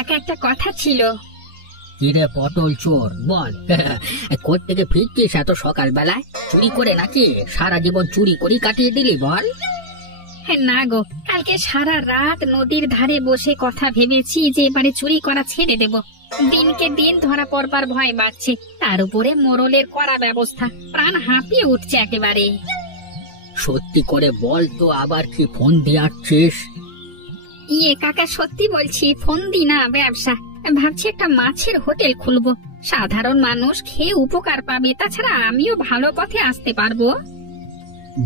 কাকা, একটা কথা ছিল। কিরে পটল চোর, বল। কোত্থেকে ফিরছিস এত সকালবেলায়? চুরি করে নাকি? সারা জীবন চুরি করে কাটিয়ে দিলি, বল। না গো, কালকে সারা রাত নদীর ধারে বসে কথা ভেবেছি যে এবারে চুরি করা ছেড়ে দেব। দিনকে দিন ধরা পড়বার ভয় বাড়ছে, তার উপরে মোড়লের কড়া ব্যবস্থা, প্রাণ হাঁপিয়ে উঠছে একেবারে। সত্যি করে বল তো, আবার কি ফোন দিয়ে আসছিস? কাকা, সত্যি বলছি, ফোন দি না, ব্যবসা। ভাবছি একটা মাছের হোটেল খুলবো, সাধারণ মানুষ খেয়ে উপকার পাবে, তাছাড়া আমিও ভালো পথে আসতে পারবো।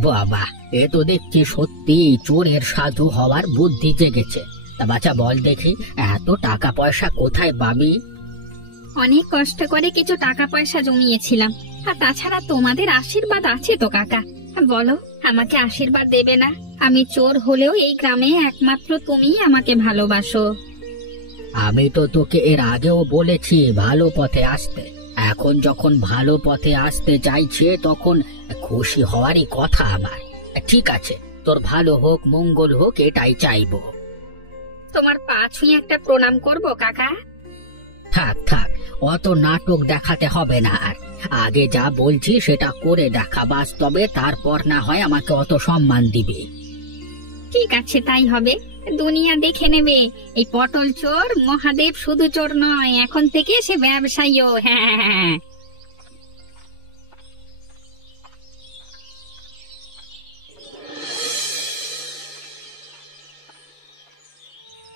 বাবা, এ তো দেখছি সত্যি চোরের সাধু হওয়ার বুদ্ধি জেগেছে। তা বাচ্চা বল দেখি, এত টাকা পয়সা কোথায় পাবি? অনেক কষ্ট করে কিছু টাকা পয়সা জমিয়েছিলাম, আর তাছাড়া তোমাদের আশীর্বাদ আছে তো কাকা। বলো, আমাকে আশীর্বাদ দেবে না? আমি চোর হলেও এই গ্রামে একমাত্র তুমিই আমাকে ভালোবাসো। আমি তো তোকে এর আগেও বলেছি ভালো পথে আসতে। এখন যখন ভালো পথে আসতে চাইছে তখন খুশি হওয়ারই কথা আমার। ঠিক আছে, তোর ভালো হোক, মঙ্গল হোক, এটাই চাইবো। তোমার পা ছুঁয়ে একটা প্রণাম করবো কাকা? থাক থাক, অত নাটক দেখাতে হবে না আর। আগে যা বলছি সেটা করে দেখা বাস্তবে, তারপর না হয় আমাকে অত সম্মান দিবে। ঠিক আছে, তাই হবে। দুনিয়া দেখে নেবে, এই পটল চোর মহাদেব শুধু চোর নয়, এখন থেকে সে ব্যবসায়ীও। হ্যাঁ,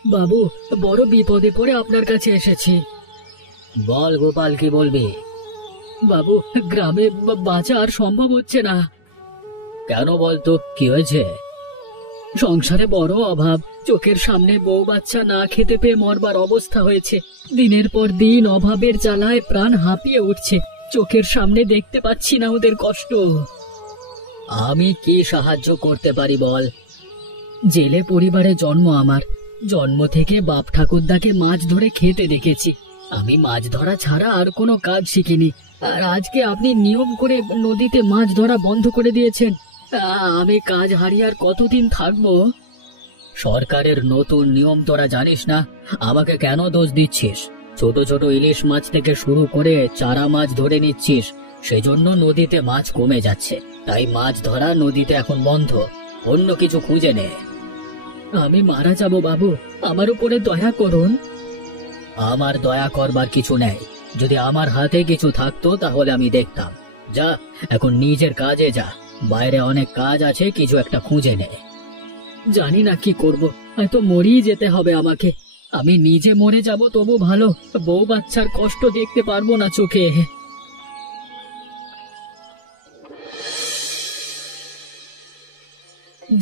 বাবু, বড় বিপদে পড়ে আপনার কাছে এসেছি। বল গোপাল, কি বলবি? বাবু, গ্রামে বাঁচা আর সম্ভব হচ্ছে না। কেন বলতো, কি হয়েছে? সংসারে বড় অভাব, চোখের সামনে বউ বাচ্চা না খেতে পেয়ে মরবার অবস্থা হয়েছে। দিনের পর দিন অভাবের জ্বালায় প্রাণ হাঁপিয়ে উঠছে, চোখের সামনে দেখতে পাচ্ছি না ওদের কষ্ট। আমি কি সাহায্য করতে পারি বল? জেলে পরিবারে জন্ম আমার, জন্ম থেকে বাপ ঠাকুরদাকে মাছ ধরে খেতে দেখেছি। আমি মাছ ধরা ছাড়া আর কোনো কাজ শিখিনি, আর আজকে আপনি নিয়ম করে নদীতে মাছ ধরা বন্ধ করে দিয়েছেন। আমি কাজ হারিয়ে আর কতদিন থাকবো? সরকারের নতুন নিয়ম তোরা জানিস না? আমাকে কেন দোষ দিচ্ছিস? ছোট ছোট ইলিশ মাছ থেকে শুরু করে চারা মাছ ধরে নিচ্ছিস, সেজন্য নদীতে মাছ কমে যাচ্ছে। তাই মাছ ধরা নদীতে এখন বন্ধ, অন্য কিছু খুঁজে নে। আমি মারা যাব বাবু, আমার উপরে দয়া করুন। আমার দয়া করবার কিছু নেই। যদি আমার হাতে কিছু থাকতো তাহলে আমি দেখতাম। যা, এখন নিজের কাজে যা, বাইরে অনেক কাজ আছে, কিছু একটা খুঁজে নে। জানি না কি করব, হয়তো মরেই যেতে হবে আমাকে। আমি নিজে মরে যাব তবু ভালো, বউ বাচ্চার কষ্ট দেখতে পারবো না চোখে।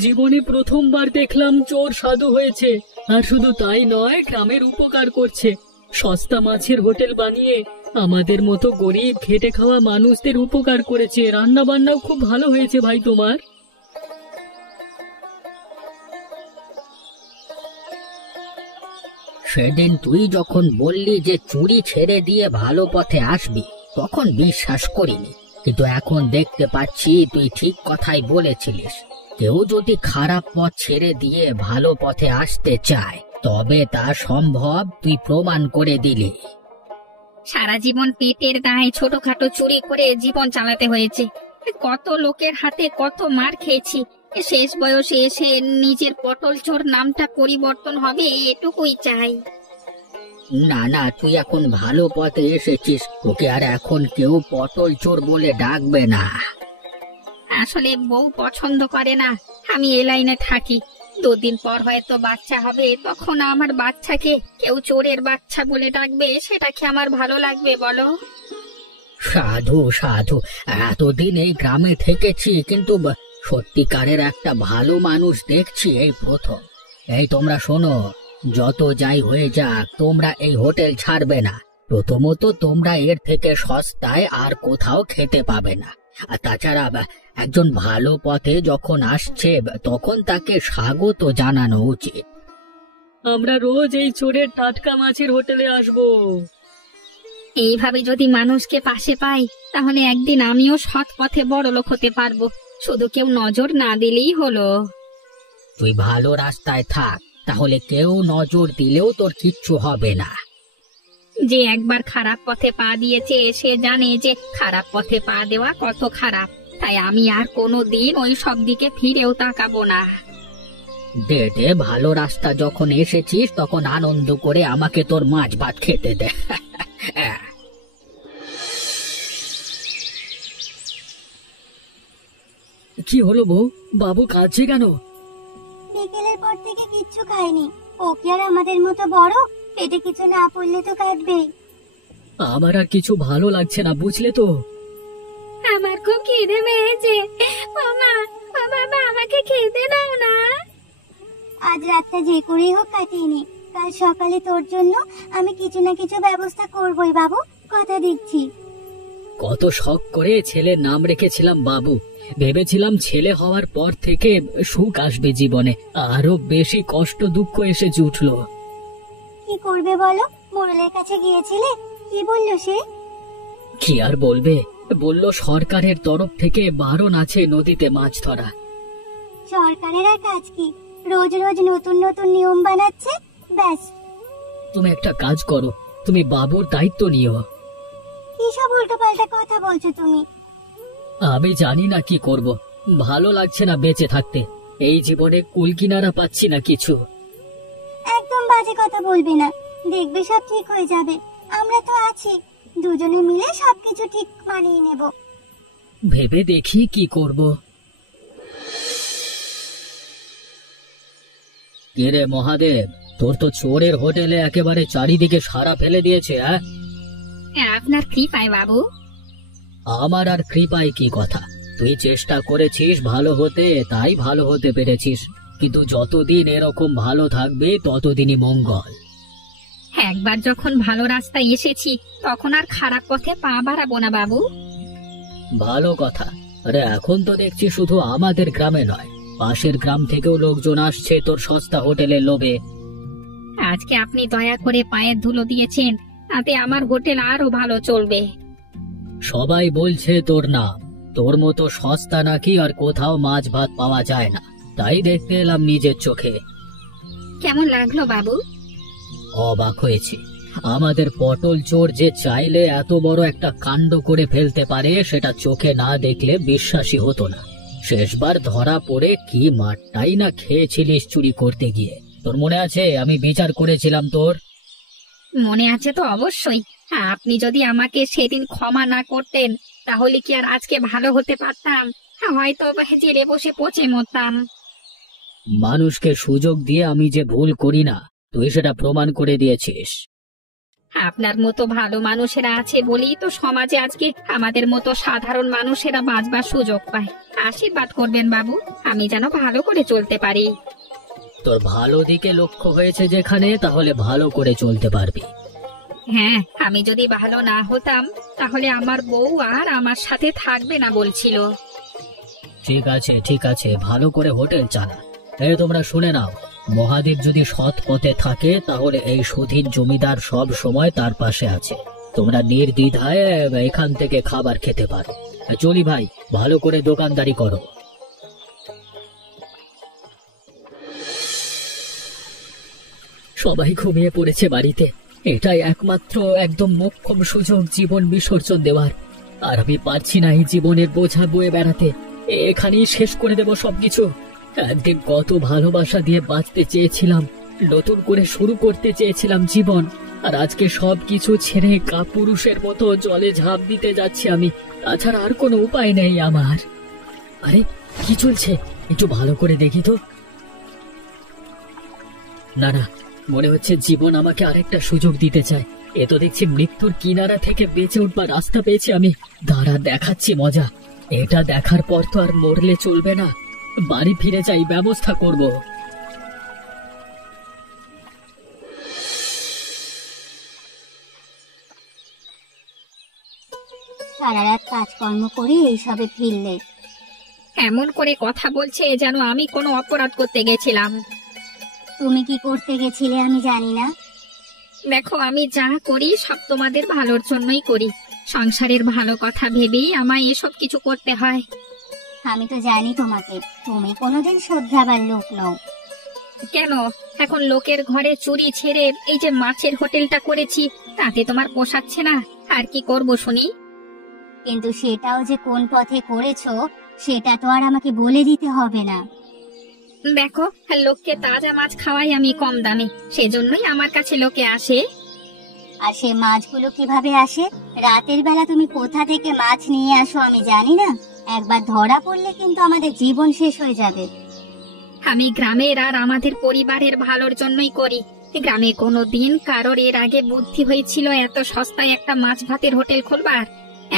জীবনে প্রথমবার দেখলাম চোর সাধু হয়েছে, আর শুধু তাই নয়, গ্রামের উপকার করছে। সস্তা মাছের হোটেল বানিয়ে আমাদের মতো গরিব খেটে খাওয়া মানুষদের উপকার করেছে। রান্না বান্নাও খুব ভালো হয়েছে ভাই তোমার। সেদিন তুই যখন বললি যে চুরি ছেড়ে দিয়ে ভালো পথে আসবি, তখন বিশ্বাস করিনি, কিন্তু এখন দেখতে পাচ্ছি তুই ঠিক কথাই বলেছিলিস। কেউ যদি খারাপ পথ ছেড়ে দিয়ে ভালো পথে আসতে চায় তবে তা সম্ভব, তুই প্রমাণ করে দিলি। সারা জীবন পেটের দায়ে ছোটখাটো চুরি করে জীবন চালাতে হয়েছে, কত লোকের হাতে কত মার খেয়েছি। শেষ বয়সে এসে নিজের পটল চোর নামটা পরিবর্তন হবে, এটুকুই চাই। না না, তুই এখন ভালো পথে এসেছিস, তোকে আর এখন কেউ পটল চোর বলে ডাকবে না। আসলে বউ পছন্দ করে না আমি এই লাইনে থাকি। 2 দিন পর হয়তো বাচ্চা হবে, তখন আমার বাচ্চাকে কেউ চোরের বাচ্চা বলে ডাকবে, সেটা কি আমার ভালো লাগবে বলো? সাধু সাধু, এতদিন এই গ্রামে থেকেছি, কিন্তু সত্যিকারের একটা ভালো মানুষ দেখছি এই প্রথম। এই তোমরা শোনো, যত যাই হয়ে যাক, তোমরা এই হোটেল ছাড়বে না। প্রথমত তোমরা এর থেকে সস্তায় আর কোথাও খেতে পাবে না, আর তাছাড়া একজন ভালো পথে যখন আসছে তখন তাকে স্বাগত জানানো উচিত। আমরা রোজ এই চোরের টাটকা মাছের হোটেলে আসবো। এইভাবে যদি মানুষকে পাশে পাই তাহলে একদিন আমিও সৎ পথে বড়লোক হতে পারবো, শুধু কেউ নজর না দিলেই হলো। তুই ভালো রাস্তায় থাক, তাহলে কেউ নজর দিলেও তোর কিচ্ছু হবে না। যে একবার খারাপ পথে পা দিয়েছে সে জানে যে খারাপ পথে পা দেওয়া কত খারাপ, তাই আমি আর কোনো দিন ওই সব দিকে ফিরেও তাকাবো না। দে দে, ভালো রাস্তা যখন এসেছিস তখন আনন্দ করে আমাকে তোর মাছ ভাত খেতে দে। কি হলো বউ, বাবু কাঁদছে কেন? বিকেলের পর থেকে কিচ্ছু খায়নি। ও কি আর আমাদের মতো বড়? পেটে কিছু না পড়লে তো কাঁদবে। আমার আর কিছু ভালো লাগছে না, বুঝলে তো। আমার খুব খিদে পেয়েছে। ও মা, ও বাবা, আমাকে খেতে দাও না। আজ রাতটা যে করেই হোক কাটিয়ে নে। কাল সকালে তোর জন্য আমি কিছু না কিছু ব্যবস্থা করবই বাবু, কথা দিচ্ছি। কত শখ করে ছেলের নাম রেখেছিলাম বাবু। ভেবেছিলাম ছেলে হওয়ার পর থেকে সুখ আসবে জীবনে, আরো বেশি কষ্ট দুঃখ এসে জুটলো। কি করবে বলো? মোড়লের কাছে গিয়েছিলে, কি বললো সে? কি আর বলবে, বলল সরকারের তরফ থেকে বারণ আছে নদীতে মাছ ধরা। সরকারের আর কাজ কি? রোজ রোজ নতুন নতুন নিয়ম বানাচ্ছে, ব্যাস। তুমি একটা কাজ করো, তুমি বাবুর দায়িত্ব নিও। কি সব উল্টোপাল্টা কথা বলছো তুমি? আমি জানি না কি করব, ভালো লাগছে না বেঁচে থাকতে। এই জীবনে কুল কিনারা পাচ্ছি না কিছু। একদম বাজে কথা বলবে না, দেখবে সব ঠিক হয়ে যাবে। আমরা তো আছি, দুজনে মিলে সবকিছু ঠিক মানিয়ে নেব। ভেবে দেখি কি করব। রে মহাদেব, তোর তো চোরের হোটেলে একেবারে চারিদিকে সারা ফেলে দিয়েছে। আপনার কৃপায় বাবু। আমার আর কৃপায় কি কথা, তুই চেষ্টা করেছিস ভালো হতে, তাই ভালো হতে পেরেছিস। কিন্তু যতদিন এরকম ভালো থাকবে ততদিনই মঙ্গল। একবার যখন ভালো রাস্তায় এসেছি তখন আর খারাপ পথে পা বাড়াবো না বাবু। ভালো কথা। আরে এখন তো দেখছি শুধু আমাদের গ্রামে নয়, পাশের গ্রাম থেকেও লোকজন আসছে তোর সস্তা হোটেলের লোভে। আজকে আপনি দয়া করে পায়ের ধুলো দিয়েছেন, তাতে আমার হোটেল আরো ভালো চলবে। সবাই বলছে তোর নাম, তোর মতো সস্তা নাকি আর কোথাও মাছ ভাত পাওয়া যায় না, তাই দেখতে এলাম নিজের চোখে। কেমন লাগলো বাবু? অবাক হয়েছি। আমাদের পটল চোর যে চাইলে এত বড় একটা কাণ্ড করে ফেলতে পারে সেটা চোখে না দেখলে বিশ্বাসই হতো না। শেষবার ধরা পড়ে কি মারটাই না খেয়েছিলিস চুরি করতে গিয়ে, তোর মনে আছে? আমি বিচার করেছিলাম তোর। মনে আছে তো অবশ্যই। আপনি যদি আমাকে সেদিন ক্ষমা না করতেন তাহলে কি আর আজকে ভালো হতে পারতাম? হয়তো জেলে বসে পচে মরতাম। মানুষকে সুযোগ দিয়ে আমি যে ভুল করি না, তুই সেটা প্রমাণ করে দিয়েছিস। আপনার মতো ভালো মানুষেরা আছে বলেই তো সমাজে আজকে আমাদের মতো সাধারণ মানুষেরা বাঁচবার সুযোগ পায়। আশীর্বাদ করবেন বাবু, আমি যেন ভালো করে চলতে পারি। তোর ভালো দিকে লক্ষ্য হয়েছে যেখানে, তাহলে ভালো করে চলতে পারবি। হ্যাঁ, আমি যদি ভালো না হতাম তাহলে আমার বউ আর আমার সাথে থাকবে না বলছিল। ঠিক আছে ঠিক আছে, ভালো করে হোটেল চালা। তোমরা শুনে নাও, মহাদেব যদি সৎ পথে থাকে তাহলে এই সুধীর জমিদার সব সময় তার পাশে আছে। তোমরা নির্দ্বিধায় এখান থেকে খাবার খেতে পারো। চলি ভাই, ভালো করে দোকানদারি করো। সবাই ঘুমিয়ে পড়েছে বাড়িতে, এটাই একমাত্র একদম মোক্ষম সুযোগ জীবন বিসর্জন দেওয়ার। আর আমি পারছি না এই জীবনের বোঝা বয়ে বেড়াতে। এখানেই শেষ করে দেব সবকিছু। একদিন কত ভালোবাসা দিয়ে বাঁচতে চেয়েছিলাম, নতুন করে শুরু করতে চেয়েছিলাম জীবন, আর আজকে সবকিছু ছেড়ে কাপুরুষের মতো জলে ঝাঁপ দিতে যাচ্ছি আমি। তাছাড়া আর কোনো উপায় নেই আমার। আরে কি চলছে, একটু ভালো করে দেখি তো। না না, মনে হচ্ছে জীবন আমাকে আরেকটা সুযোগ দিতে চায়। এ তো দেখছি মৃত্যুর কিনারা থেকে বেঁচে উঠবার রাস্তা পেয়েছি আমি। দাঁড়া, দেখাচ্ছি মজা। এটা দেখার পর তো আর মরলে চলবে না, বাড়ি ফিরে যাই, ব্যবস্থা করব। সারা রাত কাজকর্ম করে এইসবে ফিরলে। এমন করে কথা বলছে যেন আমি কোনো অপরাধ করতে গেছিলাম। তুমি কি করতে গেছিলে আমি জানি না। দেখো, আমি যা করি সব তোমাদের ভালোর জন্যই করি। সংসারের ভালো কথা ভেবেই আমায় এসব কিছু করতে হয়। আমি তো জানি তোমাকে, তুমি কোনোদিন শোধরাবার লোক নও। কেন এখন লোকের ঘরে চুরি ছেড়ে এই যে মাছের হোটেলটা করেছি তাতে তোমার পোষাচ্ছে না? আর কি করব শুনি? কিন্তু সেটাও যে কোন পথে করেছো সেটা তো আর আমাকে বলে দিতে হবে না। দেখো, লোককে তাজা মাছ খাওয়াই আমি কম দামে, সেজন্যই আমার কাছে লোকে আসে। আর সে মাছগুলো কিভাবে আসে? রাতের বেলা তুমি কোথা থেকে মাছ নিয়ে আসো আমি জানি না। একবার ধরা পড়লে কিন্তু আমাদের জীবন শেষ হয়ে যাবে। আমি গ্রামের আর আমাদের পরিবারের ভালোর জন্যই করি। গ্রামে কোনোদিন কারোর এর আগে বুদ্ধি হয়েছিল এত সস্তায় একটা মাছ ভাতের হোটেল খুলবার?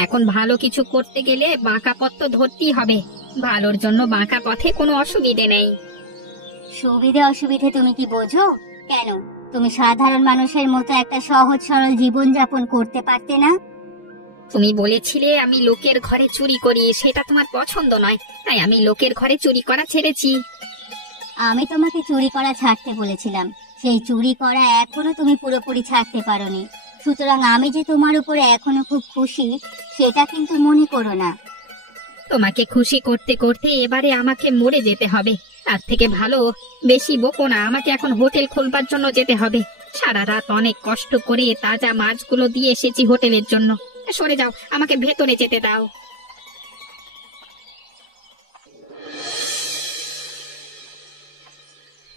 এখন ভালো কিছু করতে গেলে বাঁকা পথ তো ধরতেই হবে। ভালোর জন্য বাঁকা পথে কোনো অসুবিধে নেই। সুবিধে অসুবিধে তুমি কি বোঝো? কেন তুমি সাধারণ মানুষের মতো একটা সহজ সরল জীবন যাপন করতে পারতে না? তুমি বলেছিলে আমি লোকের ঘরে চুরি করি, সেটা তোমার পছন্দ নয়, তাই আমি লোকের ঘরে চুরি করা ছেড়েছি। আমি তোমাকে চুরি করা ছাড়তে বলেছিলাম, সেই চুরি করা এখনো তুমি পুরোপুরি ছাড়তে পারোনি। সুতরাং আমি যে তোমার উপরে এখনো খুব খুশি সেটা কিন্তু মনে করো না। তোমাকে খুশি করতে করতে এবারে আমাকে মরে যেতে হবে। তার থেকে ভালো বেশি বকো না, আমাকে এখন হোটেল খোলবার জন্য যেতে হবে। সারা রাত অনেক কষ্ট করে তাজা মাছগুলো দিয়ে এসেছি হোটেলের জন্য। সরে যাও, আমাকে ভেতরে যেতে দাও।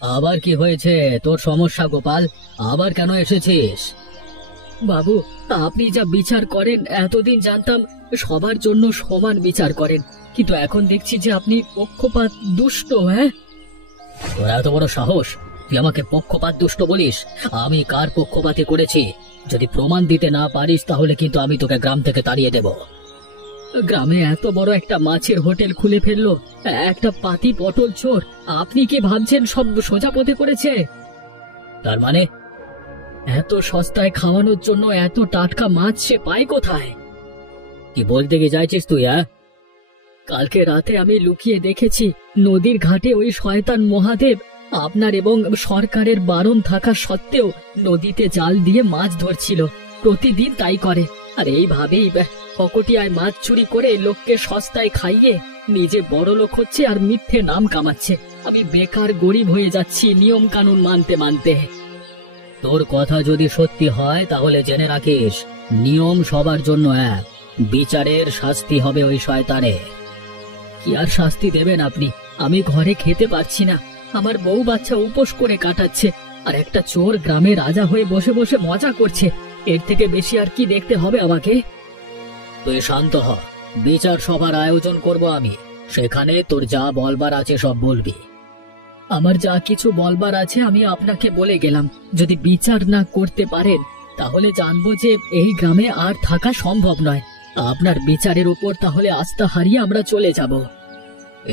আবার কি হয়েছে তোর সমস্যা গোপাল? আবার কেন এসেছিস? বাবু, আপনি যা বিচার করেন এতদিন জানতাম সবার জন্য সমান বিচার করেন, কিন্তু এখন দেখছি যে আপনি পক্ষপাত দুষ্ট। হ্যাঁ, তোর এত বড় সাহস, তুই আমাকে পক্ষপাত দুষ্ট বলিস? আমি কার পক্ষপাতে করেছি? যদি প্রমাণ দিতে না পারিস তাহলে কিন্তু আমি তোকে গ্রাম থেকে তাড়িয়ে দেব। গ্রামে এত বড় একটা মাছের হোটেল খুলে ফেললো একটা পাতি পটল চোর। আপনি কি ভাবছেন সব সোজা পথে করেছে? তার মানে? এত সস্তায় খাওয়ানোর জন্য এত টাটকা মাছ সে পায় কোথায়? কি বলতে গিয়ে যাইছিস তুই? কালকে রাতে আমি লুকিয়ে দেখেছি নদীর ঘাটে ওই শয়তান মহাদেব আপনার এবং সরকারের বারণ থাকা সত্ত্বেও নদীতে জাল দিয়ে মাছ ধরছিল। প্রতিদিন তাই করে, আর এইভাবেই ফকটিয়ায় মাছ চুরি করে লোককে সস্তায় খাইয়ে নিজে বড় লোক হচ্ছে আর মিথ্যে নাম কামাচ্ছে। আমি বেকার গরিব হয়ে যাচ্ছি নিয়ম কানুন মানতে মানতে। তোর কথা যদি সত্যি হয় তাহলে জেনে রাখিস, নিয়ম সবার জন্য এক, বিচারের শাস্তি হবে ওই শয়তানের। কি আর শাস্তি দেবেন আপনি? আমি ঘরে খেতে পারছি না, আমার বউ বাচ্চা উপোস করে কাটাচ্ছে, আর একটা চোর গ্রামে রাজা হয়ে বসে বসে মজা করছে। এর থেকে বেশি আর কি দেখতে হবে আমাকে? তুই শান্ত হ, বিচার সভার আয়োজন করব আমি, সেখানে তোর যা বলবার আছে সব বলবি। আমার যা কিছু বলবার আছে আমি আপনাকে বলে গেলাম। যদি বিচার না করতে পারেন তাহলে জানবো যে এই গ্রামে আর থাকা সম্ভব নয়। আপনার বিচারের উপর তাহলে আস্থা হারিয়ে আমরা চলে যাব।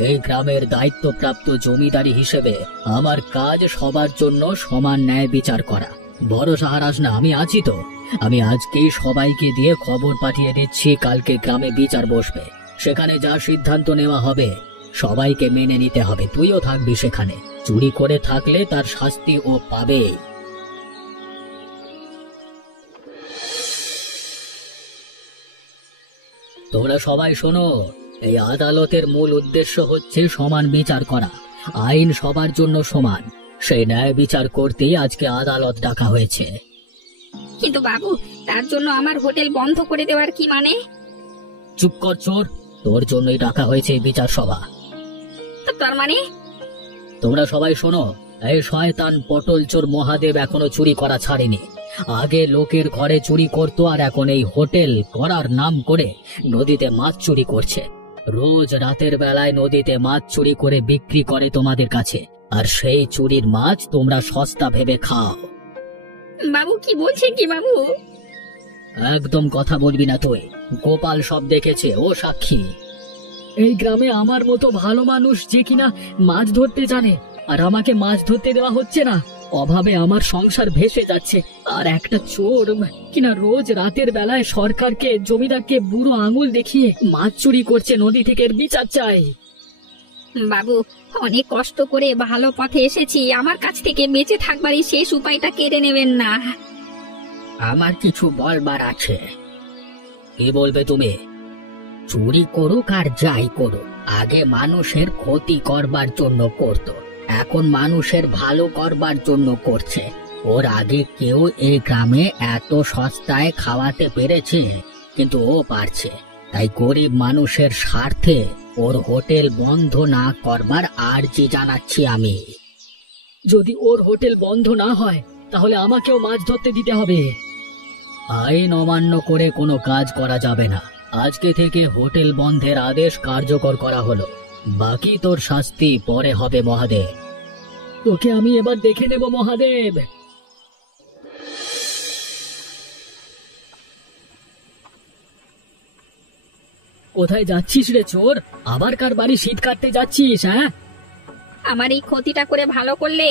এই গ্রামের দায়িত্বপ্রাপ্ত জমিদারি হিসেবে আমার কাজ সবার জন্য সমান ন্যায় বিচার করা। ভরসা হারাস না, আমি আছি তো। আমি আজকেই সবাইকে দিয়ে খবর পাঠিয়ে দিচ্ছি, কালকে গ্রামে বিচার বসবে। সেখানে যা সিদ্ধান্ত নেওয়া হবে সবাইকে মেনে নিতে হবে। তুইও থাকবি সেখানে। চুরি করে থাকলে তার শাস্তি ও পাবে। তোমরা সবাই শোনো, এই আদালতের মূল উদ্দেশ্য হচ্ছে সমান বিচার করা। আইন সবার জন্য সমান, সেই ন্যায় বিচার করতেই আজকে আদালত ডাকা হয়েছে। কিন্তু বাবু, তার জন্য আমার হোটেল বন্ধ করে দেওয়ার কি মানে? চুপ কর চোর, তোর জন্যই ডাকা হয়েছে এই বিচার সভা। তার মানে? তোমরা সবাই শোনো, এই শয়তান পটল চোর মহাদেব এখনো চুরি করা ছাড়েনি। আগে লোকের ঘরে চুরি করতো, আর এখন এই হোটেল করার নাম করে নদীতে মাছ চুরি করছে। রোজ রাতের বেলায় নদীতে মাছ চুরি করে বিক্রি করে তোমাদের কাছে, আর সেই চুরির মাছ তোমরা সস্তা ভেবে খাও। বাবু কি বলছেন কি বাবু? একদম কথা বলবি না তুই। গোপাল সব দেখেছে, ও সাক্ষী। এই গ্রামে আমার মতো ভালো মানুষ যে কিনা মাছ ধরতে জানে, আর আমাকে মাছ ধরতে দেওয়া হচ্ছে না। অভাবে আমার সংসার ভেসে যাচ্ছে, আর একটা চোর কিনা রোজ রাতের বেলায় সরকারকে জমিদারকে বুড়ো আঙুল দেখিয়ে মাছ চুরি করছে নদী থেকে। এর বিচার চাই। বাবু, অনেক কষ্ট করে ভালো পথে এসেছি, আমার কাছ থেকে বেঁচে থাকবার এই শেষ উপায়টা কেড়ে নেবেন না। আমার কিছু বলবার আছে। কি বলবে তুমি? চুরি করুক আর যাই করুক, আগে মানুষের ক্ষতি করবার জন্য করত, এখন মানুষের ভালো করবার জন্য করছে। ওর আগে কেউ এই গ্রামে এত সস্তায় খাওয়াতে পেরেছে, কিন্তু ও পারছে। তাই গরিব মানুষের স্বার্থে ওর হোটেল বন্ধ না করবার আর্জি জানাচ্ছি আমি। যদি ওর হোটেল বন্ধ না হয় তাহলে আমাকেও মাছ ধরতে দিতে হবে। আইন অমান্য করে কোনো কাজ করা যাবে না। আজকে থেকে হোটেল বন্ধের আদেশ কার্যকর করা হলো। বাকি তোর শাস্তি পরে হবে মহাদেব। তোকে আমি এবার দেখে নেব মহাদেব। কোথায় যাচ্ছিস রে চোর? আবার কার বাড়ি শীত কাটতে যাচ্ছিস? হ্যাঁ, আমার এই ক্ষতিটা করে ভালো করলে।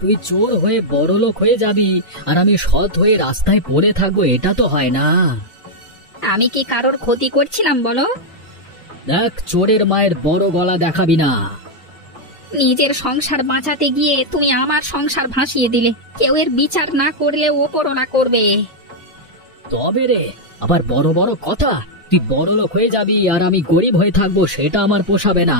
তুই চোর হয়ে বড় লোক হয়ে যাবি আর আমি সৎ হয়ে রাস্তায় পড়ে থাকবো, এটা তো হয় না। আমি কি কারোর ক্ষতি করছিলাম বলো? দেখ, চোরের মায়ের বড় গলা দেখাবি না। নিজের সংসার বাঁচাতে গিয়ে তুমি আমার সংসার ভাসিয়ে দিলে। কেউ এর বিচার না করলে ওপরওয়ালা করবে। তবে রে, আবার বড় বড় কথা। তুই বড় লোক হয়ে যাবি আর আমি গরিব হয়ে থাকবো, সেটা আমার পোষাবে না।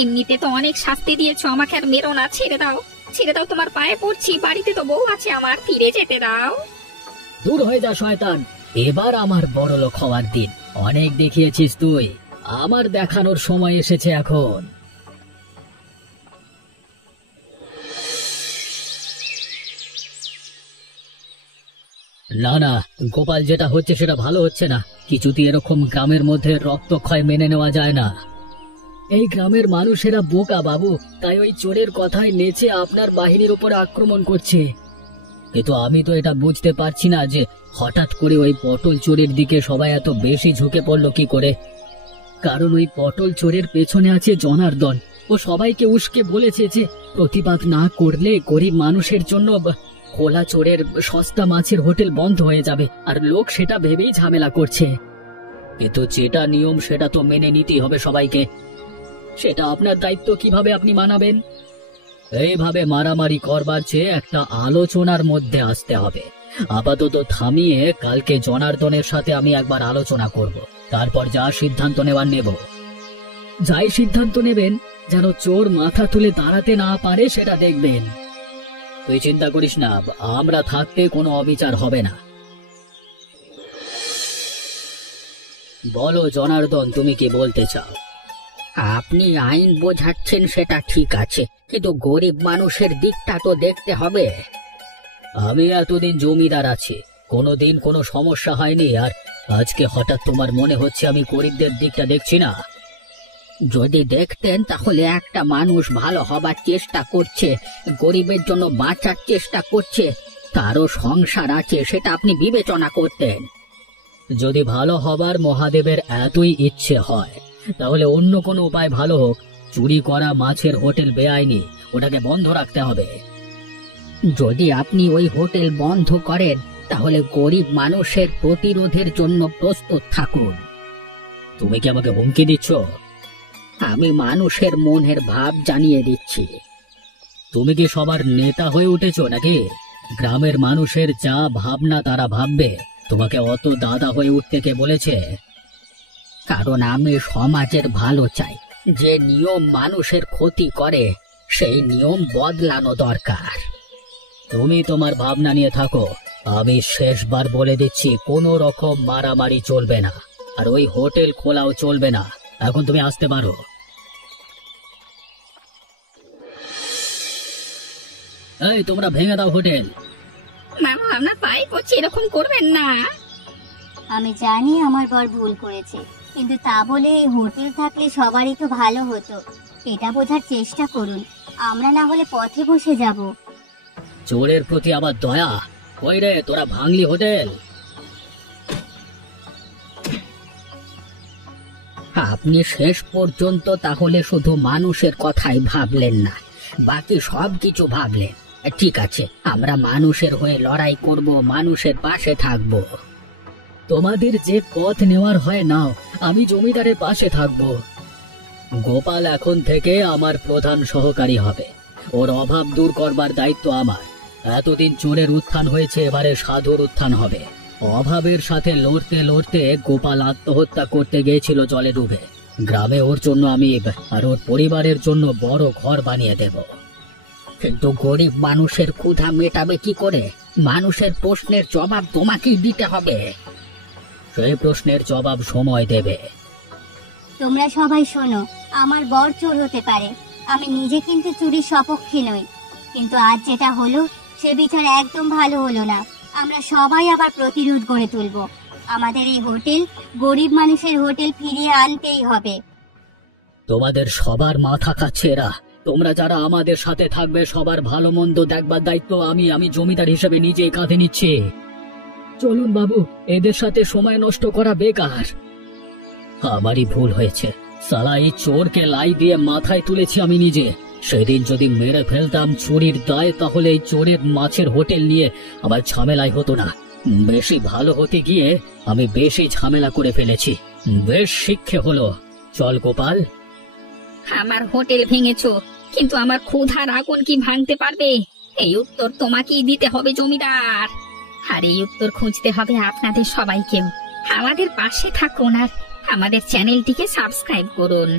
এমনিতে তো অনেক শাস্তি দিয়েছো আমাকে, আর মেরো না। ছেড়ে দাও, ছেড়ে দাও, তোমার পায়ে পড়ছি। বাড়িতে তো বউ আছে আমার, ফিরে যেতে দাও। দূর হয়ে যা শয়তান। এবার আমার বড় লোক হওয়ার দিন। অনেক দেখিয়েছিস তুই, আমার দেখানোর সময় এসেছে এখন। না না, গোপাল, যেটা হচ্ছে সেটা ভালো হচ্ছে না। কিছুতেই এরকম গ্রামের মধ্যে রক্তক্ষয় মেনে নেওয়া যায় না। এই গ্রামের মানুষেরা বোকা বাবু, তাই ওই চোরের কথায় নেচে আপনার বাহিনীর উপরে আক্রমণ করছে। কিন্তু আমি তো এটা বুঝতে পারছি না যে হঠাৎ করে ওই পটল চোরের দিকে সবাই এত বেশি ঝুঁকে পড়লো কি করে। কারণ ওই পটল চোরের পেছনে আছে জনার্দন। ও সবাইকে উস্কে বলেছে যে প্রতিবাদ না করলে গরিব মানুষের জন্য খোলা চোরের সস্তা মাছের হোটেল বন্ধ হয়ে যাবে, আর লোক সেটা ভেবেই ঝামেলা করছে। কিন্তু যেটা নিয়ম সেটা তো মেনে নিতেই হবে সবাইকে। সেটা আপনার দায়িত্ব, কিভাবে আপনি মানাবেন। এইভাবে মারামারি করবার চেয়ে একটা আলোচনার মধ্যে আসতে হবে। আপাতত থামিয়ে কালকে জনার্দনের সাথে আমি একবার আলোচনা করব, তারপর যা সিদ্ধান্ত নেবার নেব। যাই সিদ্ধান্ত নেবেন, যেন চোর মাথা তুলে দাঁড়াতে না পারে সেটা দেখবেন। তুই চিন্তা করিস না, আমরা থাকতে কোনো অবিচার হবে না। বলো জনার্দন, তুমি কি বলতে চাও? আপনি আইন বোঝাচ্ছেন সেটা ঠিক আছে, কিন্তু গরিব মানুষের দিকটা তো দেখতে হবে। আমি এতদিন জমিদার আছি, কোনোদিন কোনো সমস্যা হয়নি, আর আজকে হঠাৎ তোমার মনে হচ্ছে আমি গরিবদের দিকটা দেখছি না। যদি দেখতেন তাহলে একটা মানুষ ভালো হবার চেষ্টা করছে, গরিবের জন্য বাঁচার চেষ্টা করছে, তারও সংসার আছে, সেটা আপনি বিবেচনা করতেন। যদি ভালো হবার মহাদেবের এতই ইচ্ছে হয় তাহলে অন্য কোনো উপায় ভালো হোক। চুরি করা মাছের হোটেল বেআইনি, ওটাকে বন্ধ রাখতে হবে। যদি আপনি ওই হোটেল বন্ধ করেন তাহলে গরিব মানুষের প্রতিরোধের জন্য প্রস্তুত থাকুন। তুমি কি আমাকে হুমকি দিচ্ছ? আমি মানুষের মনের ভাব জানিয়ে দিচ্ছি। তুমি কি সবার নেতা হয়ে উঠেছো নাকি? গ্রামের মানুষের যা ভাবনা তারা ভাববে। তোমাকে অত দাদা হয়ে উঠতে কে বলেছে? কারণ আমি সমাজের ভালো চাই। যে নিয়ম মানুষের ক্ষতি করে সেই নিয়ম বদলানো দরকার। তুমি তোমার ভাবনা নিয়ে থাকো। আমি শেষবার বলে দিচ্ছি, কোনো রকম মারামারি চলবে না, আর ওই হোটেল খোলাও চলবে না। এখন তুমি আসতে পারো। এই, তোমরা ভেঙে দাও হোটেল। মামা, আপনার পায়ে পড়ছি, এরকম করবেন না। আমি জানি আমার বর ভুল করেছে, কিন্তু তা বলে এই হোটেল থাকলে সবারই তো ভালো হতো। এটা বোঝার চেষ্টা করুন। আমরা না হলে পথে বসে যাব। চোরের প্রতি আবার দয়া? কই রে, তোরা ভাঙলি হোটেল? আপনি শেষ পর্যন্ত তাহলে শুধু মানুষের কথাই ভাবলেন না, বাকি সব কিছু ভাবলেন। ঠিক আছে, আমরা মানুষের হয়ে লড়াই করব, মানুষের পাশে থাকব। তোমাদের যে পথ নেওয়ার হয় নাও, আমি জমিদারের পাশে থাকব। গোপাল এখন থেকে আমার প্রধান সহকারী হবে। ওর অভাব দূর করবার দায়িত্ব আমার। এতদিন চোরের উত্থান হয়েছে, এবারে সাধুর উত্থান হবে। অভাবের সাথে লড়তে লড়তে গোপাল আত্মহত্যা করতে গিয়েছিল জলে ডুবে। গ্রামে ওর জন্য আমি আর ওর পরিবারের জন্য বড় ঘর বানিয়ে দেব। কিন্তু গরিব মানুষের ক্ষুধা মেটাবে কি করে? মানুষের প্রশ্নের জবাব তোমাকেই দিতে হবে। সেই প্রশ্নের জবাব সময় দেবে। তোমরা সবাই শোনো, আমার বর চোর হতে পারে, আমি নিজে কিন্তু চুরির সপক্ষে নই, কিন্তু আজ যেটা হলো সে বিচার একদম ভালো হলো না। আমরা সবাই আবার প্রতিরোধ গড়ে তুলব। আমাদের এই হোটেল গরিব মানুষের হোটেল ফিরিয়ে আনতেই হবে। তোমাদের সবার মাথা খাচ্ছে এরা। তোমরা যারা আমাদের সাথে থাকবে সবার ভালো মন্দ দেখবার দায়িত্ব আমি জমিদার হিসেবে নিজে কাঁধে নিচ্ছি। চলুন বাবু, এদের সাথে সময় নষ্ট করা বেকার। আমারই ভুল হয়েছে। সালা এই চোরকে লাই দিয়ে মাথায় তুলেছি আমি নিজে। সেদিন যদি মেরে ফেলতাম চুরির দায়, তাহলে এই চোরের মাছের হোটেল নিয়ে আমার ঝামেলাই হতো না। বেশি ভালো হতে গিয়ে আমি বেশি ঝামেলা করে ফেলেছি। বেশ শিক্ষে হলো। চল গোপাল। আমার হোটেল ভেঙেছো, কিন্তু আমার ক্ষুধার আগুন কি ভাঙতে পারবে? এই উত্তর তোমাকেই দিতে হবে জমিদার। আর এই উত্তর খুঁজতে হবে আপনাদের সবাইকেও। আমাদের পাশে থাকুন আর আমাদের চ্যানেলটিকে সাবস্ক্রাইব করুন।